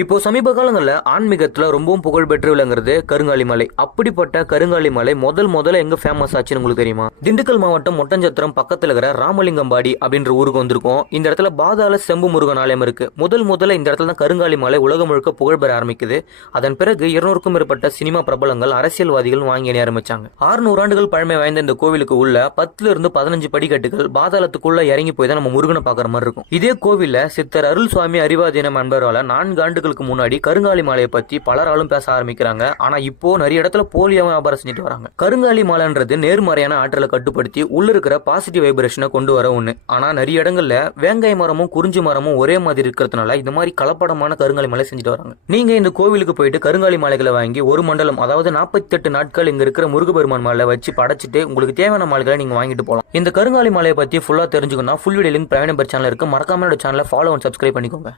இப்போ சமீப காலங்களில் ஆன்மீகத்தில் ரொம்பவும் புகழ்பெற்று விளங்குறது கருங்காலி மலை. அப்படிப்பட்ட கருங்காலி மலை முதல்ல எங்க ஃபேமஸ் ஆச்சுன்னு உங்களுக்கு தெரியுமா? திண்டுக்கல் மாவட்டம் ஒட்டஞ்சத்திரம் பக்கத்தில் இருக்கிற ராமலிங்கம்பாடி அப்படின்ற ஊருக்கு வந்திருக்கோம். இந்த இடத்துல பாதாள செம்பு முருகன் ஆலயம் இருக்கு. முதல்ல இந்த இடத்துல தான் கருங்காலி மலை உலகம் முழுக்க புகழ் பெற ஆரம்பிக்குது. அதன் பிறகு 200க்கும் மேற்பட்ட சினிமா பிரபலங்கள், அரசியல்வாதிகள் வாங்கி அணிய ஆரம்பிச்சாங்க. 600 ஆண்டுகள் பழமை வாய்ந்த இந்த கோவிலுக்கு உள்ள 10 இருந்து 15 படிக்கட்டுகள் பாதாளத்துக்குள்ள இறங்கி போய் தான் நம்ம முருகனை பார்க்குற மாதிரி இருக்கும். இதே கோவில்ல சித்தர் அருள் சுவாமி அறிவாதீனம் என்பவரால் 4 ஆண்டுகளுக்கு முன்னாடி கருங்காலி மாலையை பத்தி பலராலும் பேச ஆரம்பிக்கிறாங்க. ஆனா இப்போ நிறைய இடத்துல போலியா வியாபாரம் செஞ்சுட்டு வராங்க. கருங்காலி மாலைன்றது நேர்மறையான ஆற்றலை கட்டுப்படுத்தி உள்ள இருக்கிற பாசிட்டிவ் வைப்ரேஷனை கொண்டு வர ஒண்ணு. ஆனா நிறைய இடங்கள்ல வேங்காய் மரமும் குறிஞ்சி மரமும் ஒரே மாதிரி இருக்கிறதுனால இந்த மாதிரி கலப்படமான கருங்காலி மாலை செஞ்சுட்டு வராங்க. நீங்க இந்த கோவிலுக்கு போயிட்டு கருங்காலி மாலைகளை வாங்கி ஒரு மண்டலம், அதாவது 48 நாட்கள் இங்க இருக்கிற முருகபெருமான் மாலை வச்சு படைச்சிட்டு உங்களுக்கு தேவையான மாலைகளை நீங்க வாங்கிட்டு போகலாம். இந்த கருங்காலி மாலையை பத்தி ஃபுல்லா தெரிஞ்சுக்கணும். Full video link private number channel இருக்கு. மறக்காம சேனலை ஃபாலோ அண்ட் சப்ஸ்கிரைப் பண்ணிக்கோங்க.